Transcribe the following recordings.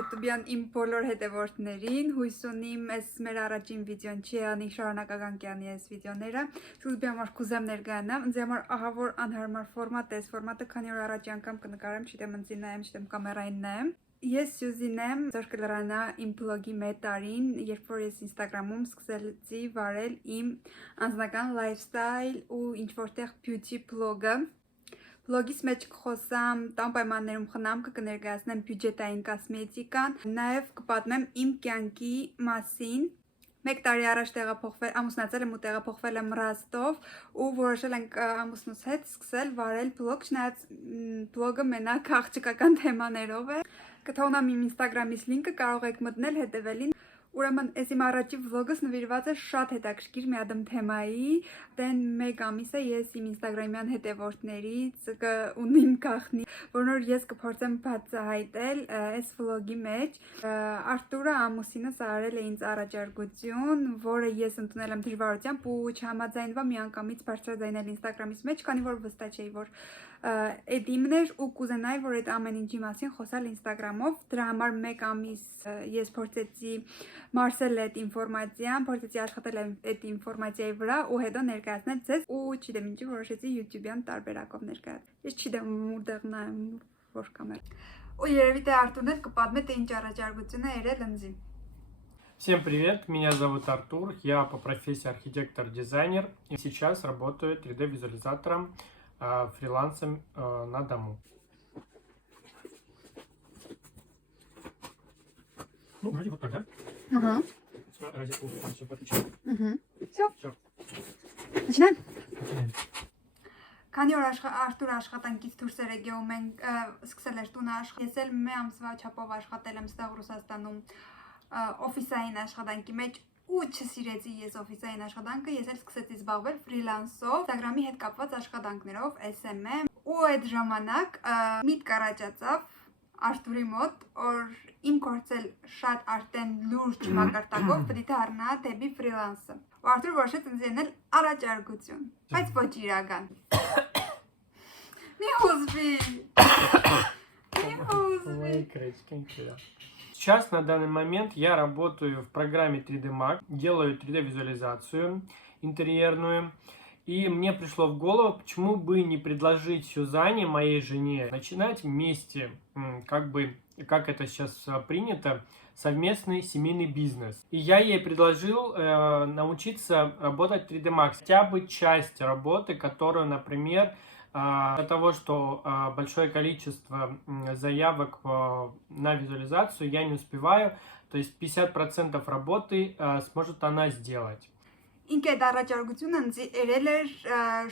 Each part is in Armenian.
YouTube-յան իմ բոլոր հետևորդներին, հույս ունիմ այս մեր առաջին վիդեոն չի անի շարունակական կյանի այս վիդեոները։ Շուտ համար կուզեմ ներկայանամ, ինձ համար ահավոր անհարմար ֆորմատ է, այս ֆորմատը քանի որ առաջի անգամ կնկարեմ, չգիտեմ ինձ նայեմ, չգիտեմ կամերային նայեմ։ Ես Սյուզին եմ, ձեր կլրանա իմ բլոգի մեկ տարին, երբ որ ես Instagram-ում սկսեցի վարել իմ անձնական lifestyle ու ինչ որտեղ beauty blog-ը։ Բլոգիս մեջ կխոսամ տան պայմաններում խնամքը կներկայացնեմ բյուջետային կոսմետիկան, նաև կպատմեմ իմ կյանքի մասին։ Մեկ տարի առաջ ամուսնացել եմ ու տեղափոխվել եմ Ռոստով ու որոշել ենք ամուսնուս հետ սկսել վարել բլոգ, չնայած բլոգը մենակ աղջկական թեմաներով է։ Կթողնամ իմ Instagram-ից լինքը, կարող եք մտնել հետևելին։ Ուրեմն այս իմ առաջի վլոգս նվիրված է շատ հետաքրքիր մի ադմ թեմայի, դեն մեկ ամիս է ես իմ Instagram-յան հետևորդներից ունիմ գախնի, որ ես կփորձեմ բացահայտել այս վլոգի մեջ։ Արտուրը ամուսինս արել է ինձ առաջարկություն, որը ես ընդունել եմ դժվարությամբ ու չհամաձայնվա միանգամից բարձրաձայնել Instagram-ից մեջ, քանի որ վստահ չէի, որ այդ իմն էր ու կուզենայի, որ այդ ամեն ինչի մասին խոսալ Instagram-ով։ Դրա համար մեկ ամիս ես փորձեցի մարսել այդ ինֆորմացիան, փորձեցի աշխատել այդ ինֆորմացիայի վրա ու հետո ներկայացնել ձեզ ու չգիտեմ ինչի որոշեցի YouTube-յան տարբերակով ներկայացնել։ Ես չգիտեմ որտեղ նայեմ որ կամեր։ Ու երևի թե Արտուրն էլ կպատմի թե ինչ առաջարկություն է երել ինձ։ Всем привет, меня зовут Артур, я по профессии архитектор-дизайнер и сейчас работаю 3D-визуализатором, фрилансом на дому. Ну, вроде вот так, да? Ага. Розетку там все подключено. Все. Все. Начинаем? Начинаем. Քանի որ Արտուր աշխատանքից դուրս է եկել, մենք սկսել էր տունը աշխատել։ Ես էլ մի ամսվա չափով աշխատել եմ ստեղ Ռուսաստանում օֆիսային աշխատանքի մեջ ու չսիրեցի ես օֆիսային աշխատանքը, ես էլ սկսեցի զբաղվել ֆրիլանսով, Instagram-ի հետ կապված աշխատանքներով, SMM, ու այդ ժամանակ միտք առաջացավ Արտուրի մոտ, որ իմ գործել շատ արդեն լուրջ մակարդակով պետք է դառնա դեպի ֆրիլանսը։ Ու Արտուրը որոշեց ինձ ենել առաջարկություն, բայց ոչ իրական։ Մի հուզվի։ Մի հուզվի։ Сейчас, на данный момент, я работаю в программе 3D Max, делаю 3D-визуализацию интерьерную. И мне пришло в голову, почему бы не предложить Сюзанне, моей жене, начинать вместе, как это сейчас принято, совместный семейный бизнес. И я ей предложил научиться работать в 3D Max. Хотя бы часть работы, которую, например, для того, что большое количество заявок на визуализацию я не успеваю, то есть 50% работы сможет она сделать. Ինքը այդ առաջարկությունը ինձ երել էր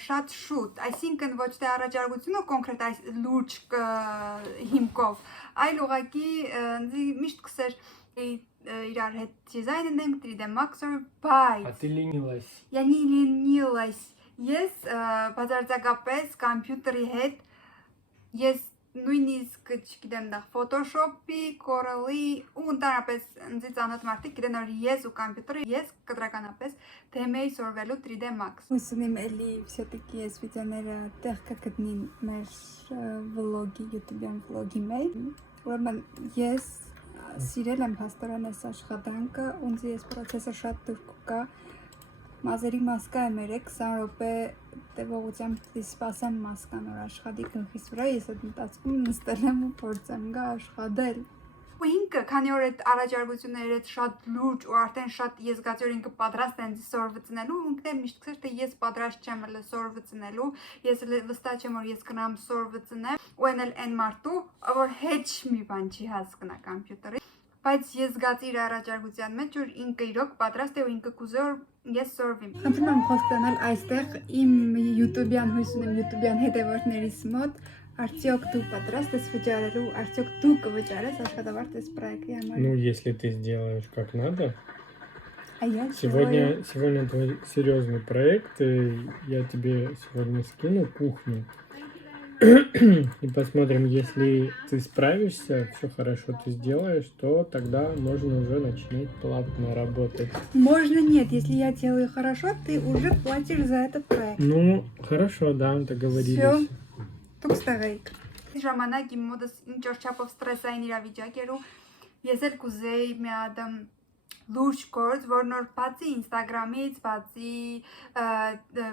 շատ շուտ, այսինքն ոչ թե առաջարկությունը կոնկրետ այս լուրջ հիմքով, այլ ուղղակի ինձ միշտ կսեր իրար հետ դիզայն ենք 3D Max-ը, բայց А ты ленилась. Я не ленилась. Ես բացարձակապես կոմպյուտերի հետ ես նույնիսկ չգիտեմ դա Photoshop-ի, Corel-ի ու ընդհանրապես ինձ ծանոթ մարդիկ գիտեն որ ես ու կոմպյուտերը ես կտրականապես թեմեի սորվելու 3D Max։ Հույս ունեմ էլի все-таки այս վիդեոները տեղ կգտնին մեր վլոգի, YouTube-յան վլոգի մեջ։ Ուրեմն ես սիրել եմ փաստորեն այս աշխատանքը, ոնց ես process-ը շատ դուր կա։ Մազերի մասկա եմ 20 րոպե տևողությամբ սպասեմ մասկան որ աշխատի գլխիս վրա, ես այդ մտածում նստել եմ ու փորձեմ գա աշխատել։ Ու ինքը, քանի որ այդ առաջարկությունները շատ լուրջ ու արդեն շատ ես զգացի որ ինքը պատրաստ է սորվցնելու, ինքն միշտ քսեր թե ես պատրաստ չեմ հələ սորվցնելու, ես վստահ չեմ որ ես կնամ սորվցնեմ, ու այն մարդու, որ հեչ մի բան չի հասկնա կոմպյուտերի, բայց ես զգացի իր առաջարկության մեջ որ ինքը իրոք պատրաստ է ու ինքը կուզե որ ես սորվիմ։ Խնդրում եմ խոսք տանալ այստեղ իմ YouTube-յան հույս ունեմ YouTube-յան հետևորդներիս մոտ, արդյոք դու պատրաստ ես վճարելու, արդյոք դու կվճարես աշխատավարձ այս проекտի համար։ Ну, если ты сделаешь как надо. А я Сегодня твой серьезный проект, я тебе сегодня скину кухню. И посмотрим, если ты справишься, все хорошо ты сделаешь, то тогда можно уже начинать платно работать. Можно нет, если я делаю хорошо, ты уже платишь за этот проект. Ну, хорошо, да, договорились. Все, тук ставейк. Ժամանակ իմ մոտս ինչ որ չափով ստրեսային իրավիճակ էր ու Ես էլ կուզեի մի հատ լուրջ գործ, որ նոր բացի Instagram-ից, բացի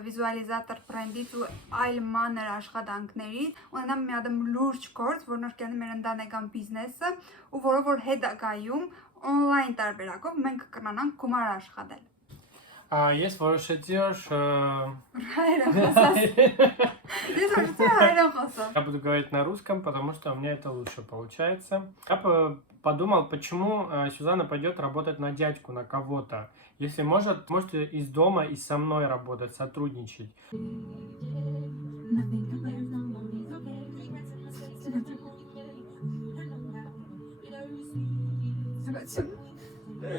վիզուալիզատոր բրենդից ու այլ մանր աշխատանքներից, ունենամ մի հատ լուրջ գործ, որ նոր կանի մեր ընտանեկան բիզնեսը ու որով որ հետ է գայում օնլայն տարբերակով մենք կրնանանք գումար աշխատել։ Есть որոշեցիոր Я буду говорить на русском, потому что у меня это лучше получается. Я подумал, почему Сюзанна пойдет работать на дядьку, на кого-то. Если может из дома и со мной работать, сотрудничать.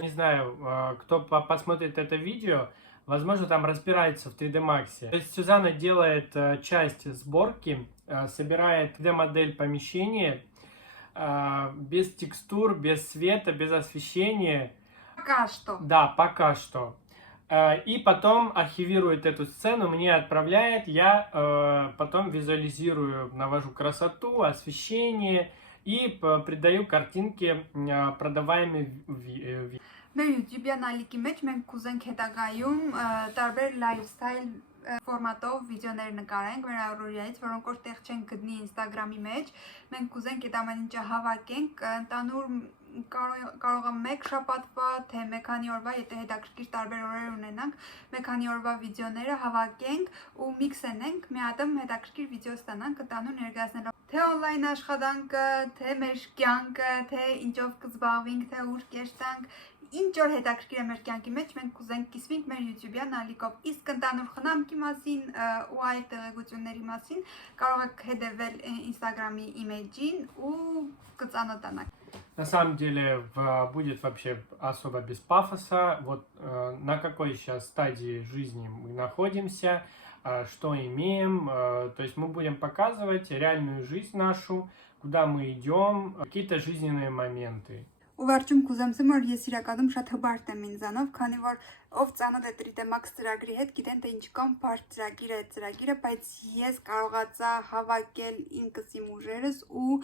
Не знаю, кто посмотрит это видео, возможно, там разбирается в 3D Max. То есть Сюзанна делает часть сборки, собирает 3D-модель помещения, без текстур, без света, без освещения. Пока что. Да, пока что. И потом архивирует эту сцену, мне отправляет, я потом визуализирую, навожу красоту, освещение и придаю картинке продаваемые Մեր YouTube-յան ալիքի մեջ մենք կուզենք հետագայում տարբեր lifestyle ֆորմատով վիդեոներ նկարենք մեր առօրյայից, որոնք որ տեղ չեն գտնի Instagram-ի մեջ, մենք կուզենք այդ ամեն ինչը հավաքենք, ընդհանուր կարող է մեկ շաբաթվա, թե մեկ քանի օրվա, եթե հետաքրքիր տարբեր օրեր ունենանք, մեկ քանի օրվա վիդեոները հավաքենք ու միքսենք, մի հատ հետաքրքիր վիդեո ստանանք, ընդհանուր ներկայացնելով թե օնլայն աշխատանքը, թե մեր կյանքը, թե ինչով կզբաղվենք, թե ուր կերտանք, ինչ որ հետաքրքիր է մեր կյանքի մեջ, մենք կուզենք կիսվենք մեր YouTube-յան ալիքով։ Իսկ ընդհանուր խնամքի մասին ու այլ տեղեկությունների մասին կարող եք հետևել Instagram-ի image-ին ու կծանոթանաք։ На самом деле будет вообще особо без пафоса. Вот на какой сейчас стадии жизни мы находимся, что имеем. То есть мы будем показывать реальную жизнь нашу, куда мы идем, какие-то жизненные моменты. Ու վերջում կուզեմ ասեմ, որ ես իրականում շատ հբարտ եմ ինձանով, քանի որ ով ծանոթ է 3D Max ծրագրի հետ, գիտեն թե ինչքան բարդ ծրագիր է ծրագիրը, բայց ես կարողացա հավաքել ինքս իմ ուժերս ու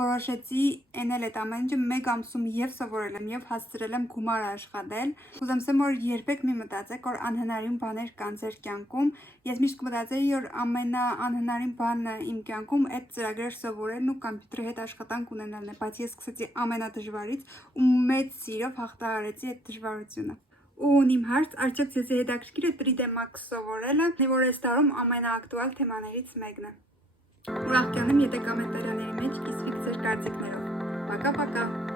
որոշեցի էնել այդ ամեն ինչը մեկ ամսում եւ սովորել եմ եւ հասցրել եմ գումար աշխատել։ Կուզեմ ասեմ, որ երբեք մի մտածեք, որ անհնարին բաներ կան ձեր կյանքում։ Ես միշտ կմտածեի, որ ամենաանհնարին բանը իմ կյանքում այդ ծրագրեր սովորելն ու կոմպյուտերի հետ աշխատանք ունենալն է, բայց ես սկսեցի ամենադժվարից ու մեծ սիրով հաղթահարեցի այդ դժվարությունը։ Ու իմ հարց, արդյոք ձեզ հետաքրքիր է 3D Max սովորելը, որ այս տարում ամենաակտուալ թեմաներից մեկն է։ Ուրախ կլինեմ, եթե կոմենտարիաների մեջ կիսվիք ձեր կարծիքներով։ Пока-пока։